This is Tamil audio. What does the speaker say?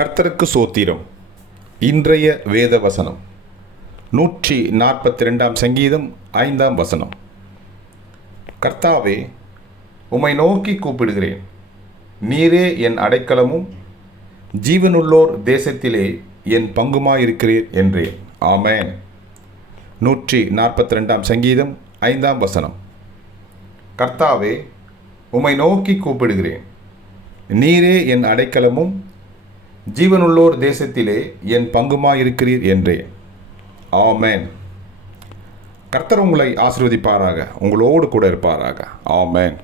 கர்த்தருக்கு சோத்திரம். இன்றைய வேத வசனம் 142 சங்கீதம் 5 கர்த்தாவே, உம்மை நோக்கி கூப்பிடுகிறேன். நீரே என் அடைக்கலமும் ஜீவனுள்ளோர் தேசத்திலே என் பங்குமாயிருக்கிறீர் என்றேன். ஆமென். 142 சங்கீதம் 5 கர்த்தாவே, உம்மை நோக்கி கூப்பிடுகிறேன். நீரே என் அடைக்கலமும் ஜீவனுள்ளோர் தேசத்திலே என் பங்குமாயிருக்கிறீர் என்றேன். ஆமென். கர்த்தர் உங்களை ஆசீர்வதிப்பாராக, உங்களோடு கூட இருப்பாராக. ஆமென்.